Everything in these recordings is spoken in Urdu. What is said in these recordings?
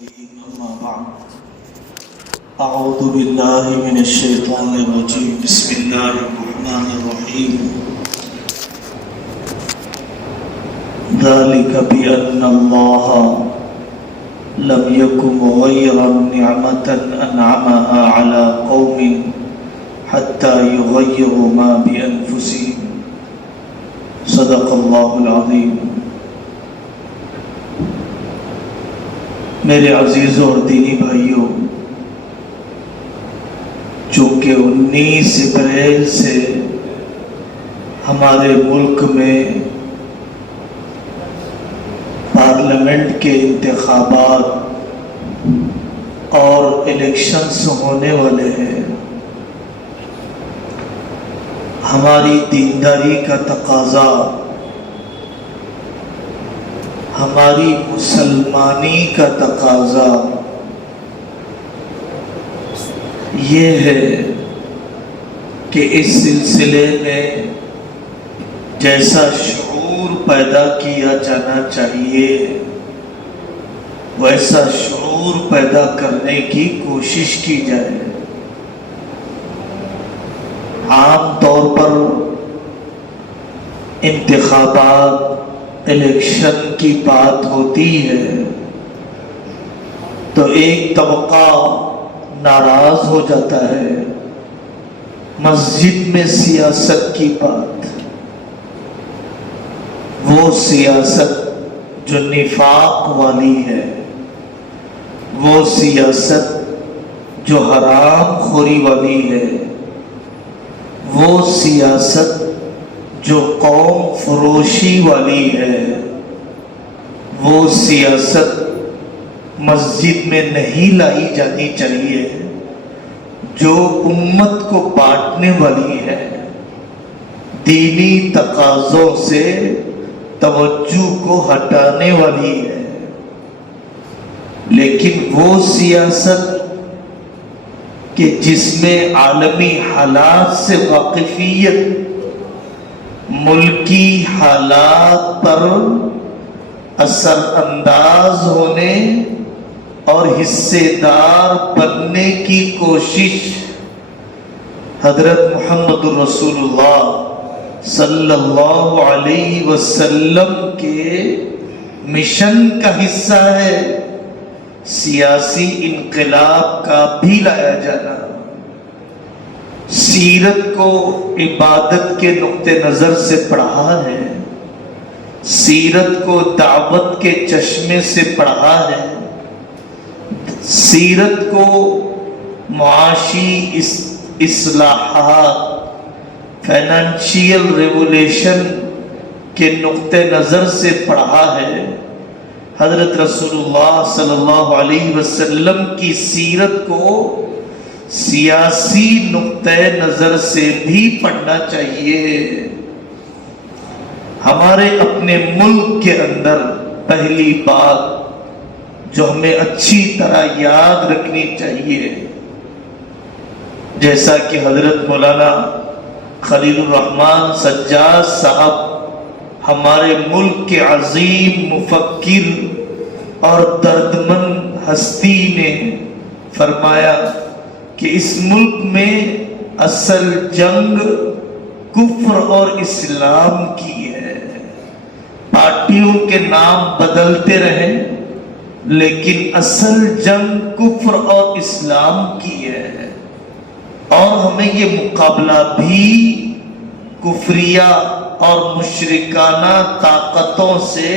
أما بعد أعوذ بالله من الشيطان الرجيم بسم الله الرحمن الرحيم ذلك بأن الله لم يكن مغيرا نعمة أنعمها على قوم حتى يغيروا ما بأنفسهم صدق الله العظيم۔ میرے عزیزوں اور دینی بھائیوں، چونکہ 19 اپریل سے ہمارے ملک میں پارلیمنٹ کے انتخابات اور الیکشنز ہونے والے ہیں، ہماری دینداری کا تقاضا، ہماری مسلمانی کا تقاضا یہ ہے کہ اس سلسلے میں جیسا شعور پیدا کیا جانا چاہیے ویسا شعور پیدا کرنے کی کوشش کی جائے۔ عام طور پر انتخابات، الیکشن کی بات ہوتی ہے تو ایک طبقہ ناراض ہو جاتا ہے، مسجد میں سیاست کی بات، وہ سیاست جو نفاق والی ہے، وہ سیاست جو حرام خوری والی ہے، وہ سیاست جو قوم فروشی والی ہے، وہ سیاست مسجد میں نہیں لائی جانی چاہیے، جو امت کو بانٹنے والی ہے، دینی تقاضوں سے توجہ کو ہٹانے والی ہے۔ لیکن وہ سیاست کہ جس میں عالمی حالات سے واقفیت، ملکی حالات پر اثر انداز ہونے اور حصے دار بننے کی کوشش حضرت محمد رسول اللہ صلی اللہ علیہ وسلم کے مشن کا حصہ ہے، سیاسی انقلاب کا بھی لایا جانا۔ سیرت کو عبادت کے نقطہ نظر سے پڑھا ہے، سیرت کو دعوت کے چشمے سے پڑھا ہے، سیرت کو معاشی اصلاحات، فائنانشیل ریولیوشن کے نقطہ نظر سے پڑھا ہے۔ حضرت رسول اللہ صلی اللہ علیہ وسلم کی سیرت کو سیاسی نقطہ نظر سے بھی پڑھنا چاہیے۔ ہمارے اپنے ملک کے اندر پہلی بات جو ہمیں اچھی طرح یاد رکھنی چاہیے، جیسا کہ حضرت مولانا خلیل الرحمن سجاد صاحب ہمارے ملک کے عظیم مفکر اور دردمند ہستی نے فرمایا کہ اس ملک میں اصل جنگ کفر اور اسلام کی ہے۔ پارٹیوں کے نام بدلتے رہیں لیکن اصل جنگ کفر اور اسلام کی ہے، اور ہمیں یہ مقابلہ بھی کفریہ اور مشرکانہ طاقتوں سے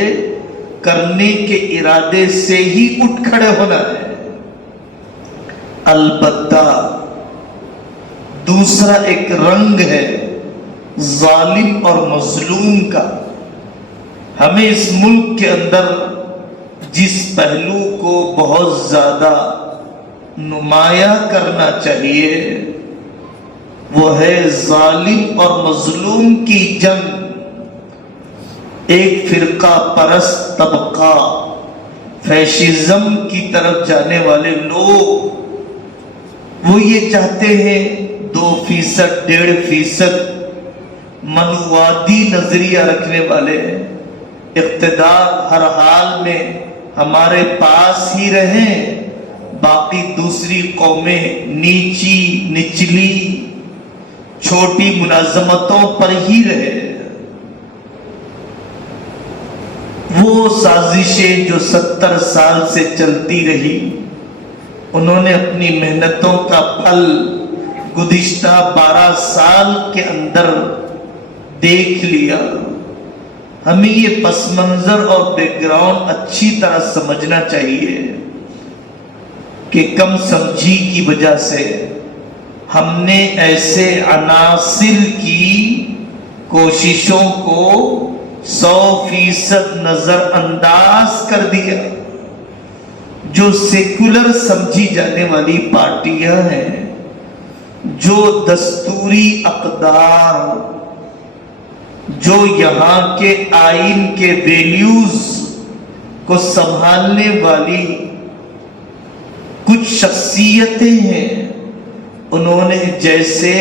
کرنے کے ارادے سے ہی اٹھ کھڑے ہونا ہے۔ البتہ دوسرا ایک رنگ ہے ظالم اور مظلوم کا۔ ہمیں اس ملک کے اندر جس پہلو کو بہت زیادہ نمایاں کرنا چاہیے وہ ہے ظالم اور مظلوم کی جنگ۔ ایک فرقہ پرست طبقہ، فیشزم کی طرف جانے والے لوگ، وہ یہ چاہتے ہیں 2%، 1.5% منووادی نظریہ رکھنے والے اقتدار ہر حال میں ہمارے پاس ہی رہیں، باقی دوسری قومیں نیچی نچلی چھوٹی ملازمتوں پر ہی رہے۔ وہ سازشیں جو 70 سال سے چلتی رہی، انہوں نے اپنی محنتوں کا پھل گزشتہ 12 سال کے اندر دیکھ لیا۔ ہمیں یہ پس منظر اور بیک گراؤنڈ اچھی طرح سمجھنا چاہیے کہ کم سمجھی کی وجہ سے ہم نے ایسے عناصر کی کوششوں کو 100% نظر انداز کر دیا، جو سیکولر سمجھی جانے والی پارٹیاں ہیں، جو دستوری اقدار، جو یہاں کے آئین کے ویلیوز کو سنبھالنے والی کچھ شخصیتیں ہیں، انہوں نے جیسے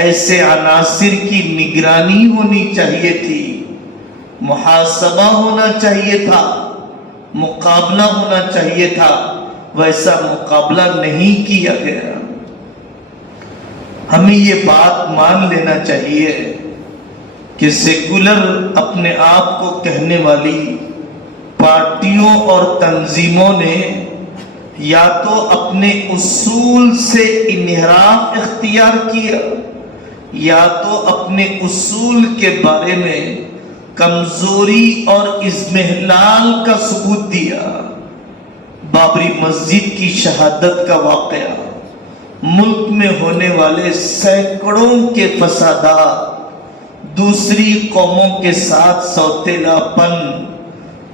ایسے عناصر کی نگرانی ہونی چاہیے تھی، محاسبہ ہونا چاہیے تھا، مقابلہ ہونا چاہیے تھا، ویسا مقابلہ نہیں کیا گیا۔ ہمیں یہ بات مان لینا چاہیے کہ سیکولر اپنے آپ کو کہنے والی پارٹیوں اور تنظیموں نے یا تو اپنے اصول سے انحراف اختیار کیا، یا تو اپنے اصول کے بارے میں کمزوری اور اضمحلال کا ثبوت دیا۔ بابری مسجد کی شہادت کا واقعہ، ملک میں ہونے والے سینکڑوں کے فسادات، دوسری قوموں کے ساتھ سوتیلا پن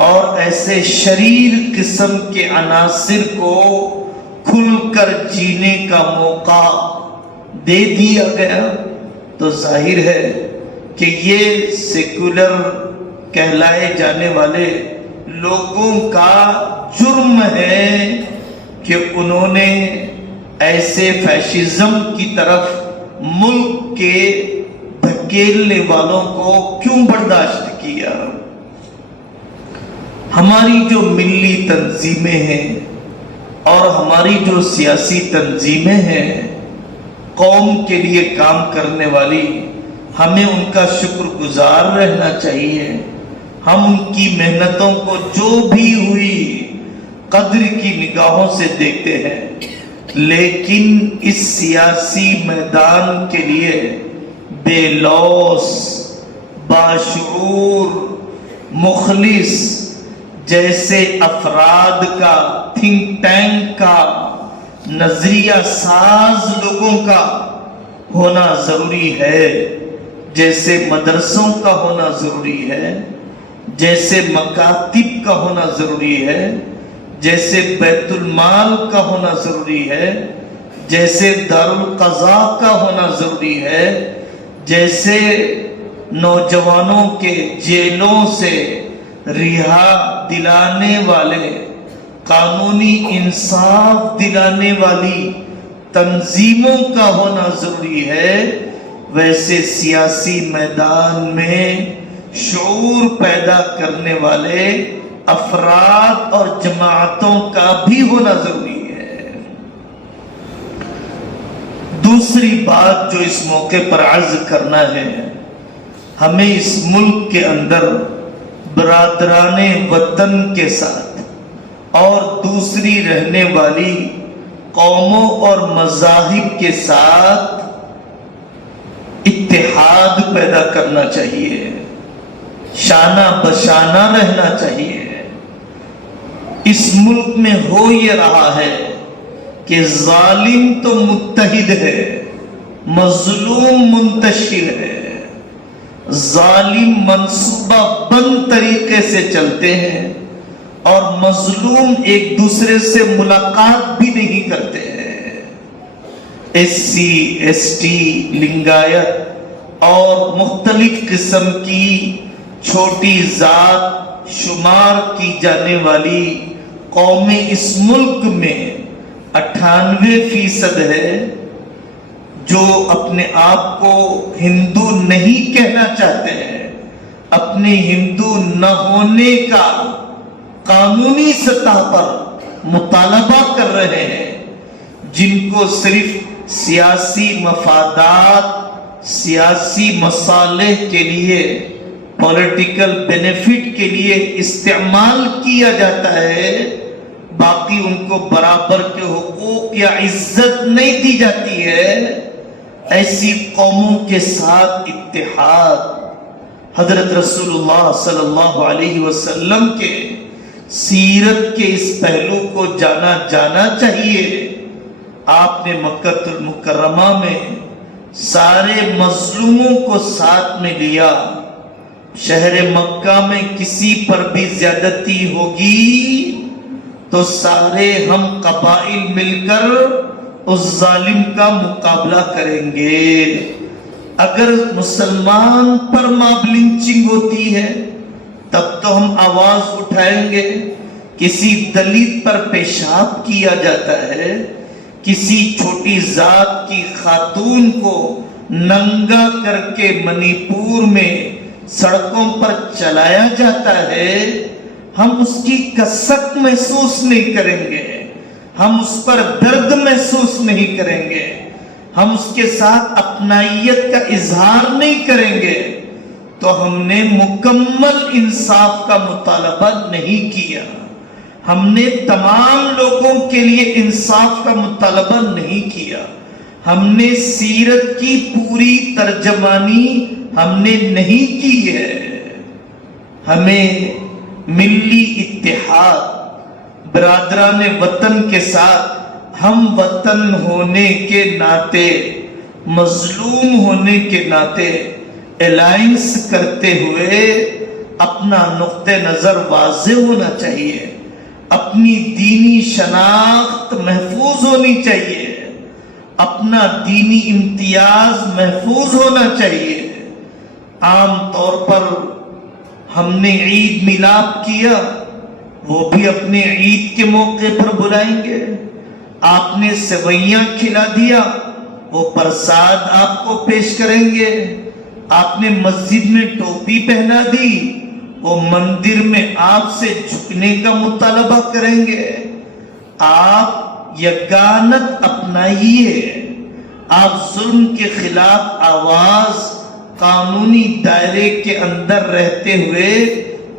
اور ایسے شریر قسم کے عناصر کو کھل کر جینے کا موقع دے دیا گیا، تو ظاہر ہے کہ یہ سیکولر کہلائے جانے والے لوگوں کا جرم ہے کہ انہوں نے ایسے فیشزم کی طرف ملک کے دھکیلنے والوں کو کیوں برداشت کیا۔ ہماری جو ملی تنظیمیں ہیں اور ہماری جو سیاسی تنظیمیں ہیں، قوم کے لیے کام کرنے والی، ہمیں ان کا شکر گزار رہنا چاہیے۔ ہم ان کی محنتوں کو جو بھی ہوئی قدر کی نگاہوں سے دیکھتے ہیں، لیکن اس سیاسی میدان کے لیے بے لوث، باشعور، مخلص جیسے افراد کا، تھنک ٹینک کا، نظریہ ساز لوگوں کا ہونا ضروری ہے، جیسے مدرسوں کا ہونا ضروری ہے، جیسے مکاتب کا ہونا ضروری ہے، جیسے بیت المال کا ہونا ضروری ہے، جیسے دارالقضاء کا ہونا ضروری ہے، جیسے نوجوانوں کے جیلوں سے رہا دلانے والے، قانونی انصاف دلانے والی تنظیموں کا ہونا ضروری ہے، ویسے سیاسی میدان میں شعور پیدا کرنے والے افراد اور جماعتوں کا بھی ہونا ضروری ہے۔ دوسری بات جو اس موقع پر عرض کرنا ہے، ہمیں اس ملک کے اندر برادران وطن کے ساتھ اور دوسری رہنے والی قوموں اور مذاہب کے ساتھ اتحاد پیدا کرنا چاہیے، شانہ بشانہ رہنا چاہیے۔ اس ملک میں ہو یہ رہا ہے کہ ظالم تو متحد ہے، مظلوم منتشر ہے، ظالم منصوبہ بند طریقے سے چلتے ہیں اور مظلوم ایک دوسرے سے ملاقات بھی نہیں کرتے ہیں۔ S C, S T, Lingayat اور مختلف قسم کی چھوٹی ذات شمار کی جانے والی قومیں اس ملک میں 98% ہے جو اپنے آپ کو ہندو نہیں کہنا چاہتے ہیں، اپنے ہندو نہ ہونے کا قانونی سطح پر مطالبہ کر رہے ہیں، جن کو صرف سیاسی مفادات، سیاسی مصالح کے لیے، پولیٹیکل بینیفٹ کے لیے استعمال کیا جاتا ہے، باقی ان کو برابر کے حقوق یا عزت نہیں دی جاتی ہے، ایسی قوموں کے ساتھ اتحاد حضرت رسول اللہ صلی اللہ علیہ وسلم کے سیرت کے اس پہلو کو جانا چاہیے۔ آپ نے مکہ المکرمہ میں سارے مظلوموں کو ساتھ میں لیا۔ شہر مکہ میں کسی پر بھی زیادتی ہوگی تو سارے ہم قبائل مل کر اس ظالم کا مقابلہ کریں گے۔ اگر مسلمان پر ماب لنچنگ ہوتی ہے تب تو ہم آواز اٹھائیں گے۔ کسی دلت پر پیشاب کیا جاتا ہے، کسی چھوٹی ذات کی خاتون کو ننگا کر کے منی پور میں سڑکوں پر چلایا جاتا ہے، ہم اس کی کسک محسوس نہیں کریں گے، ہم اس پر درد محسوس نہیں کریں گے، ہم اس کے ساتھ اپنائیت کا اظہار نہیں کریں گے، تو ہم نے مکمل انصاف کا مطالبہ نہیں کیا، ہم نے تمام لوگوں کے لیے انصاف کا مطالبہ نہیں کیا، ہم نے سیرت کی پوری ترجمانی ہم نے نہیں کی ہے۔ ہمیں ملی اتحاد، برادران وطن کے ساتھ ہم وطن ہونے کے ناطے، مظلوم ہونے کے ناطے الائنس کرتے ہوئے اپنا نقطہ نظر واضح ہونا چاہیے، اپنی دینی شناخت محفوظ ہونی چاہیے، اپنا دینی امتیاز محفوظ ہونا چاہیے۔ عام طور پر ہم نے عید میلاد کیا، وہ بھی اپنے عید کے موقع پر بلائیں گے۔ آپ نے سویاں کھلا دیا، وہ پرساد آپ کو پیش کریں گے۔ آپ نے مسجد میں ٹوپی پہنا دی، وہ مندر میں آپ سے جھکنے کا مطالبہ کریں گے۔ آپ یگانت اپنائیے، آپ ظلم کے خلاف آواز قانونی دائرے کے اندر رہتے ہوئے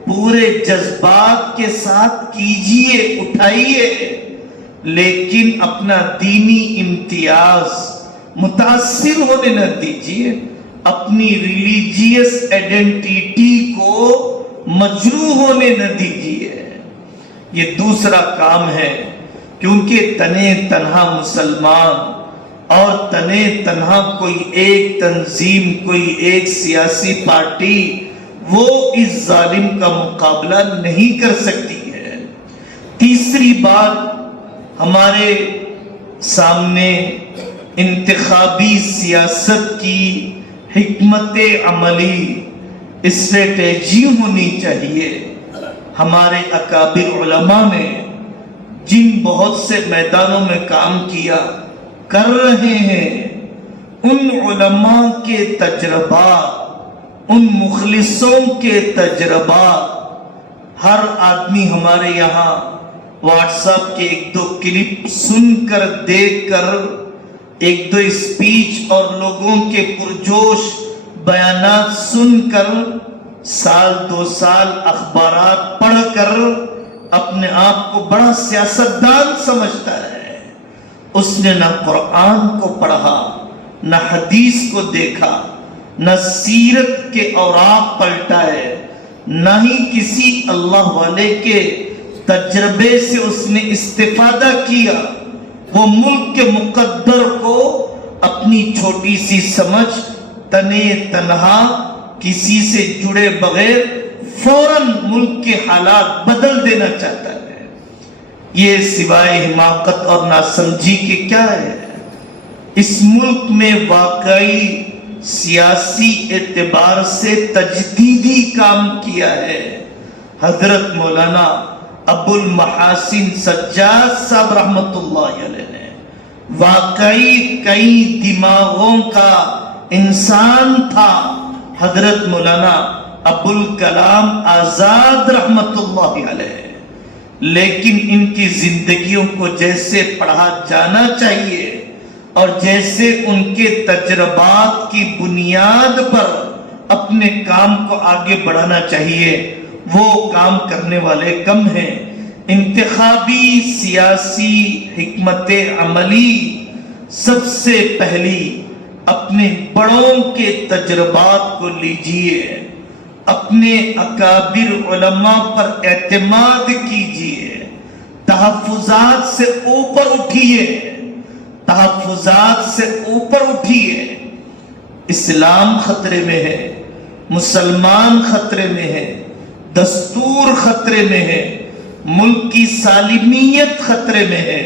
پورے جذبات کے ساتھ کیجئے، اٹھائیے، لیکن اپنا دینی امتیاز متاثر ہونے نہ دیجئے، اپنی ریلیجیس ایڈنٹیٹی کو مجروح ہونے نہ دیجئے۔ یہ دوسرا کام ہے، کیونکہ تنے تنہا مسلمان اور تنے تنہا کوئی ایک تنظیم، کوئی ایک سیاسی پارٹی وہ اس ظالم کا مقابلہ نہیں کر سکتی ہے۔ تیسری بات، ہمارے سامنے انتخابی سیاست کی حکمت عملی، اسٹریٹجی ہونی چاہیے۔ ہمارے اکابر علماء نے جن بہت سے میدانوں میں کام کیا، کر رہے ہیں، ان علماء کے تجربات، ان مخلصوں کے تجربات، ہر آدمی ہمارے یہاں واٹس ایپ کے ایک دو کلپ سن کر، دیکھ کر، ایک دو اسپیچ اور لوگوں کے پرجوش بیانات سن کر، سال دو سال اخبارات پڑھ کر اپنے آپ کو بڑا سیاستدان سمجھتا ہے۔ اس نے نہ قرآن کو پڑھا، نہ حدیث کو دیکھا، نہ سیرت کے اوراق پلٹائے، نہ ہی کسی اللہ والے کے تجربے سے اس نے استفادہ کیا۔ وہ ملک کے مقدر کو اپنی چھوٹی سی سمجھ، تنے تنہا کسی سے جڑے بغیر فوراً ملک کے حالات بدل دینا چاہتا ہے۔ یہ سوائے حماقت اور ناسمجھی کے کیا ہے؟ اس ملک میں واقعی سیاسی اعتبار سے تجدیدی کام کیا ہے۔ حضرت مولانا ابو المحاسن سجاد صاحب رحمت اللہ علیہ نے واقعی کئی دماغوں کا انسان تھا۔ حضرت مولانا ابو الکلام آزاد رحمت اللہ علیہ لیکن ان کی زندگیوں کو جیسے پڑھا جانا چاہیے اور جیسے ان کے تجربات کی بنیاد پر اپنے کام کو آگے بڑھانا چاہیے، وہ کام کرنے والے کم ہیں۔ انتخابی سیاسی حکمت عملی سب سے پہلی اپنے بڑوں کے تجربات کو لیجئے، اپنے اکابر علماء پر اعتماد کیجئے، تحفظات سے اوپر اٹھیے، تحفظات سے اوپر اٹھیے۔ اسلام خطرے میں ہے، مسلمان خطرے میں ہے، دستور خطرے میں ہے، ملک کی سالمیت خطرے میں ہے،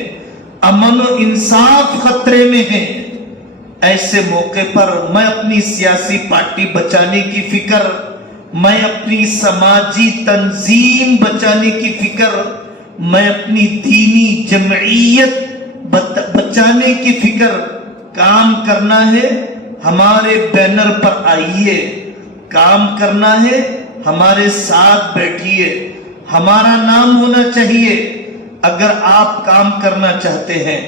امن و انصاف خطرے میں ہے۔ ایسے موقع پر میں اپنی سیاسی پارٹی بچانے کی فکر، میں اپنی سماجی تنظیم بچانے کی فکر، میں اپنی دینی جمعیت بچانے کی فکر، کام کرنا ہے ہمارے بینر پر آئیے، کام کرنا ہے ہمارے ساتھ بیٹھیے، ہمارا نام ہونا چاہیے۔ اگر آپ کام کرنا چاہتے ہیں،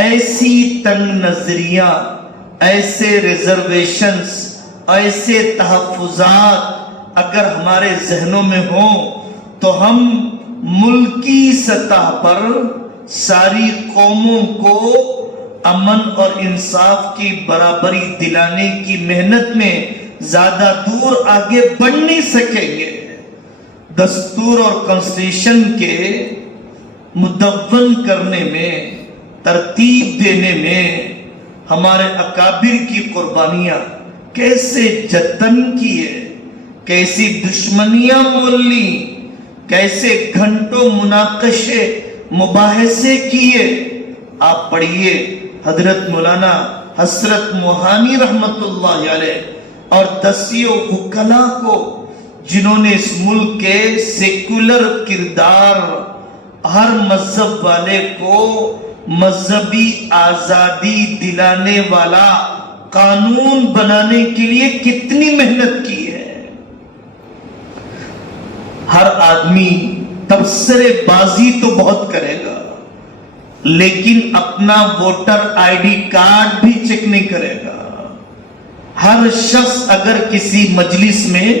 ایسی تنگ نظریاں، ایسے ریزرویشنز، ایسے تحفظات اگر ہمارے ذہنوں میں ہوں تو ہم ملکی سطح پر ساری قوموں کو امن اور انصاف کی برابری دلانے کی محنت میں زیادہ دور آگے بڑھ نہیں سکیں گے۔ دستور اور کانسٹیٹیوشن کے مدون کرنے میں، ترتیب دینے میں ہمارے اکابر کی قربانیاں کیسے جتن کیے، کیسی دشمنیاں مول لی، کیسے گھنٹوں مناقشے مباحثے کیے۔ آپ پڑھیے حضرت مولانا حسرت موہانی رحمت اللہ علیہ اور دسیوں وکلاء کو، جنہوں نے اس ملک کے سیکولر کردار، ہر مذہب والے کو مذہبی آزادی دلانے والا قانون بنانے کے لیے کتنی محنت کی ہے۔ ہر آدمی تبصرے بازی تو بہت کرے گا، لیکن اپنا ووٹر آئی ڈی کارڈ بھی چیک نہیں کرے گا۔ ہر شخص اگر کسی مجلس میں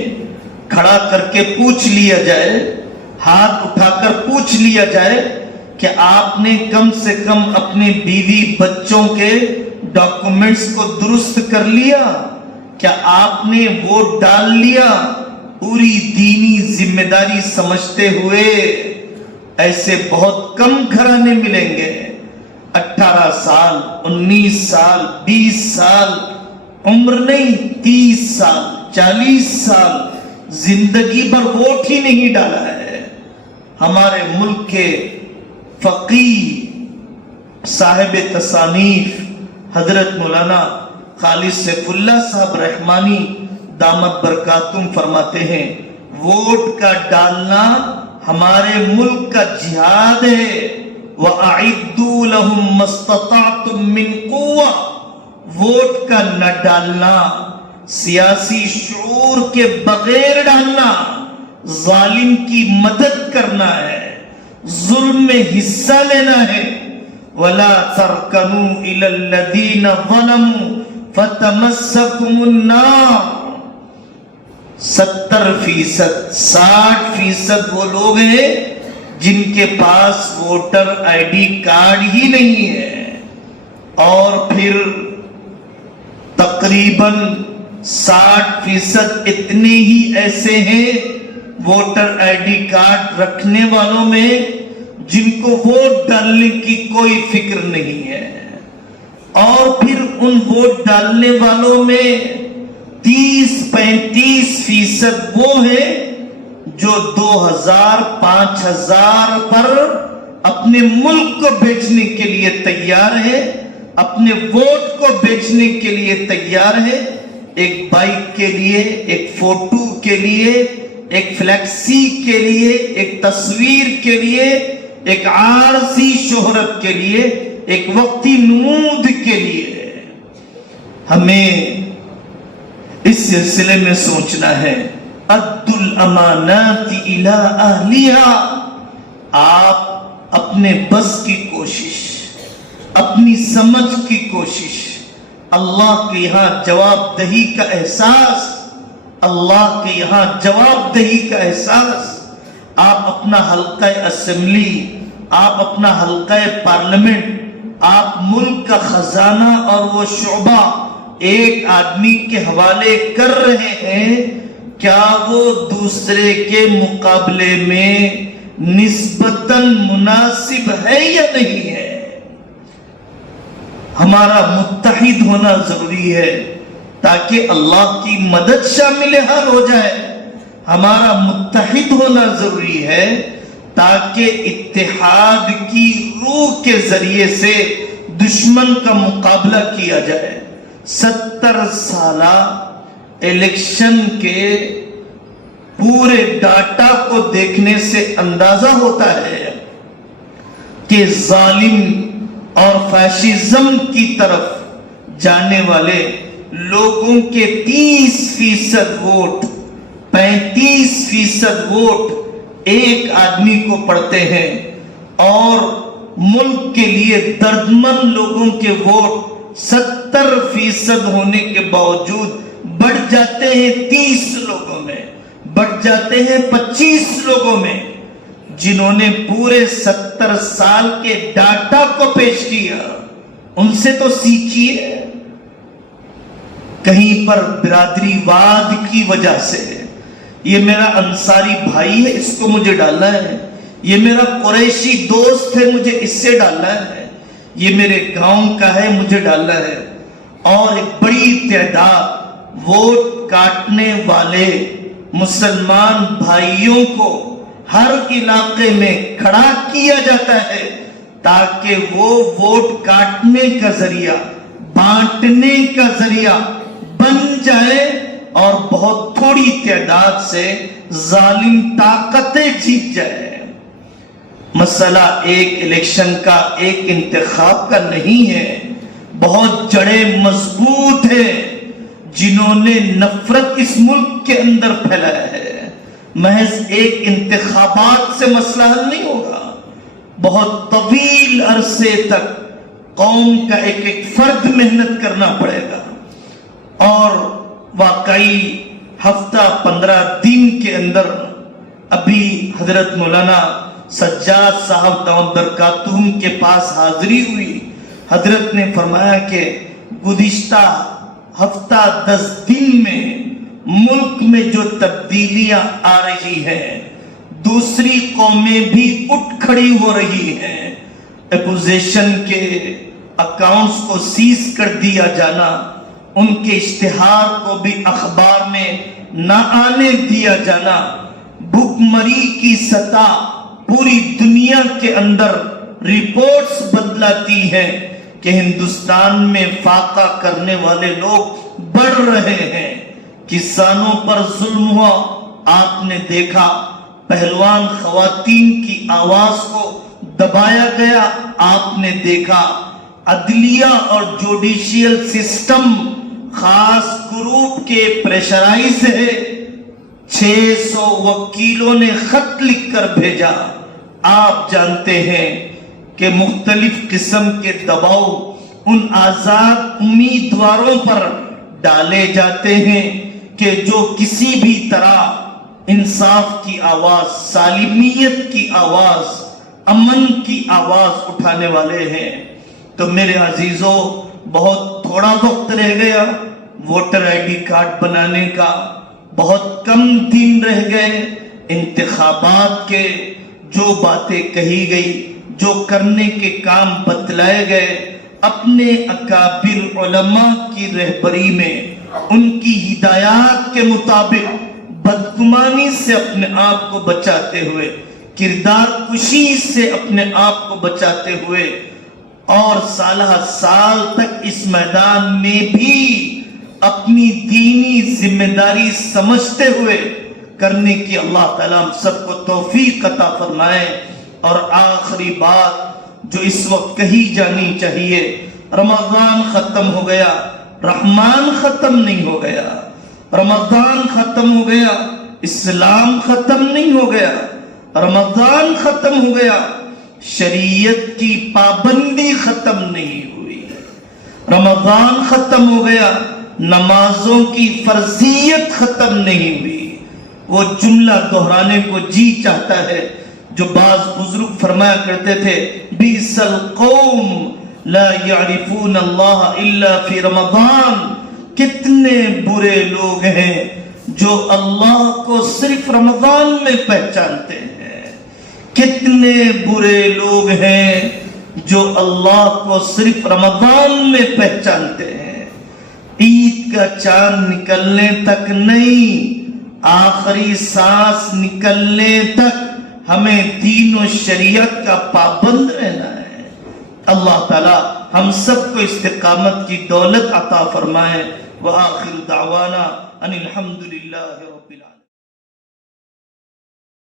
کھڑا کر کے پوچھ لیا جائے، ہاتھ اٹھا کر پوچھ لیا جائے کہ آپ نے کم سے کم اپنے بیوی بچوں کے ڈاکومنٹس کو درست کر لیا، کیا آپ نے ووٹ ڈال لیا، پوری دینی ذمہ داری سمجھتے ہوئے، ایسے بہت کم گھرانے ملیں گے۔ 18 سال، 19 سال، 20 سال عمر نہیں، 30 سال، 40 سال زندگی بھر ووٹ ہی نہیں ڈالا ہے۔ ہمارے ملک کے فقیہ صاحب تصانیف حضرت مولانا خالد سیف اللہ صاحب رحمانی دامت برکاتہم فرماتے ہیں، ووٹ کا ڈالنا ہمارے ملک کا جہاد ہے۔ وَأَعِدُّوا لَهُم مَّا اسْتَطَعْتُم مِّن قُوَّةٍ، ووٹ کا نہ ڈالنا، سیاسی شعور کے بغیر ڈالنا، ظالم کی مدد کرنا ہے، ظلم میں حصہ لینا ہے۔ وَلَا تَرْكَنُوا إِلَى الَّذِينَ ظَلَمُوا فَتَمَسَّكُمُ النَّارُ۔ 70%، 60% وہ لوگ ہیں جن کے پاس ووٹر آئی ڈی کارڈ ہی نہیں ہے، اور پھر تقریباً 60% اتنے ہی ایسے ہیں ووٹر آئی ڈی کارڈ رکھنے والوں میں جن کو ووٹ ڈالنے کی کوئی فکر نہیں ہے، اور پھر ان ووٹ ڈالنے والوں میں 30-35% وہ ہیں جو 2000 5000 پر اپنے ملک کو بیچنے کے لیے تیار ہے، اپنے ووٹ کو بیچنے کے لیے تیار ہے، ایک بائک کے لیے، ایک فوٹو کے لیے، ایک فلیکسی کے لیے، ایک تصویر کے لیے، ایک عارضی شہرت کے لیے، ایک وقتی نمود کے لیے۔ ہمیں اس سلسلے میں سوچنا ہے، ادُّ الامانات الی اہلیہا، اپنے بس کی کوشش، اپنی سمجھ کی کوشش، اللہ کے یہاں جواب دہی کا احساس، اللہ کے یہاں جواب دہی کا احساس، آپ اپنا حلقہ اسمبلی، آپ اپنا حلقہ پارلیمنٹ، آپ ملک کا خزانہ اور وہ شعبہ ایک آدمی کے حوالے کر رہے ہیں، کیا وہ دوسرے کے مقابلے میں نسبتاً مناسب ہے یا نہیں ہے؟ ہمارا متحد ہونا ضروری ہے تاکہ اللہ کی مدد شامل حال ہو جائے. ہمارا متحد ہونا ضروری ہے تاکہ اتحاد کی روح کے ذریعے سے دشمن کا مقابلہ کیا جائے. 70 سالہ الیکشن کے پورے ڈاٹا کو دیکھنے سے اندازہ ہوتا ہے کہ ظالم اور فیشزم کی طرف جانے والے لوگوں کے 30% ووٹ، 35% ووٹ ایک آدمی کو پڑتے ہیں، اور ملک کے لیے دردمند لوگوں کے ووٹ 70% ہونے کے باوجود بڑھ جاتے ہیں 30 لوگوں میں، بڑھ جاتے ہیں 25 لوگوں میں. جنہوں نے پورے 70 سال کے ڈاٹا کو پیش کیا، ان سے تو سیکھیے. کہیں پر برادری واد کی وجہ سے، یہ میرا انصاری بھائی ہے اس کو مجھے ڈالنا ہے، یہ میرا قریشی دوست ہے مجھے اس سے ڈالنا ہے، یہ میرے گاؤں کا ہے مجھے ڈالنا ہے، اور ایک بڑی تعداد ووٹ کاٹنے والے مسلمان بھائیوں کو ہر علاقے میں کھڑا کیا جاتا ہے تاکہ وہ ووٹ کاٹنے کا ذریعہ، بانٹنے کا ذریعہ بن جائے اور بہت تھوڑی تعداد سے ظالم طاقتیں جیت جائے. مسئلہ ایک الیکشن کا، ایک انتخاب کا نہیں ہے. بہت جڑیں مضبوط ہیں جنہوں نے نفرت اس ملک کے اندر پھیلایا ہے. محض ایک انتخابات سے مسئلہ حل نہیں ہوگا. بہت طویل عرصے تک قوم کا ایک ایک فرد محنت کرنا پڑے گا، اور واقعی ہفتہ 15 دن کے اندر ابھی حضرت مولانا سجاد صاحب دامت برکاتہم کے پاس حاضری ہوئی. حضرت نے فرمایا کہ گزشتہ ہفتہ 10 دن میں ملک میں جو تبدیلیاں آ رہی ہیں، دوسری قومیں بھی اٹھ کھڑی ہو رہی ہیں. اپوزیشن کے اکاؤنٹس کو سیز کر دیا جانا، ان کے اشتہار کو بھی اخبار میں نہ آنے دیا جانا، بھوک مری کی سطح پوری دنیا کے اندر رپورٹس بدلاتی ہیں کہ ہندوستان میں فاقہ کرنے والے لوگ بڑھ رہے ہیں. کسانوں پر ظلم ہوا، آپ نے دیکھا. پہلوان خواتین کی آواز کو دبایا گیا، آپ نے دیکھا. عدلیہ اور جوڈیشیل سسٹم خاص گروپ کے پریشرائز ہے. 600 وکیلوں نے خط لکھ کر بھیجا. آپ جانتے ہیں کہ مختلف قسم کے دباؤ ان آزاد امیدواروں پر ڈالے جاتے ہیں کہ جو کسی بھی طرح انصاف کی آواز، سالمیت کی آواز، امن کی آواز اٹھانے والے ہیں. تو میرے عزیزوں، بہت تھوڑا وقت رہ گیا ووٹر آئی ڈی کارڈ بنانے کا، بہت کم دن رہ گئے انتخابات کے. جو باتیں کہی گئی، جو کرنے کے کام بتلائے گئے، اپنے اکابر علماء کی رہبری میں، ان کی ہدایات کے مطابق بدگمانی سے اپنے آپ کو بچاتے ہوئے، کردار کشی سے اپنے آپ کو بچاتے ہوئے، اور سالہ سال تک اس میدان میں بھی اپنی دینی ذمہ داری سمجھتے ہوئے کرنے کی اللہ تعالیٰ ہم سب کو توفیق عطا فرمائے. اور آخری بات جو اس وقت کہی جانی چاہیے، رمضان ختم ہو گیا، رحمان ختم نہیں ہو گیا. رمضان ختم ہو گیا، اسلام ختم نہیں ہو گیا. رمضان ختم ہو گیا، شریعت کی پابندی ختم نہیں ہوئی. رمضان ختم ہو گیا، نمازوں کی فرضیت ختم نہیں ہوئی. وہ جملہ دہرانے کو جی چاہتا ہے جو بعض بزرگ فرمایا کرتے تھے، بئس القوم لا یعرفون اللہ الا فی رمضان. کتنے برے لوگ ہیں جو اللہ کو صرف رمضان میں پہچانتے ہیں. کتنے برے لوگ ہیں جو اللہ کو صرف رمضان میں پہچانتے ہیں. عید کا چاند نکلنے تک نہیں، آخری سانس نکلنے تک ہمیں دین و شریعت کا پابند رہنا ہے. اللہ تعالی ہم سب کو استقامت کی دولت عطا فرمائے. وآخر دعوانا ان الحمد للہ رب العالمین.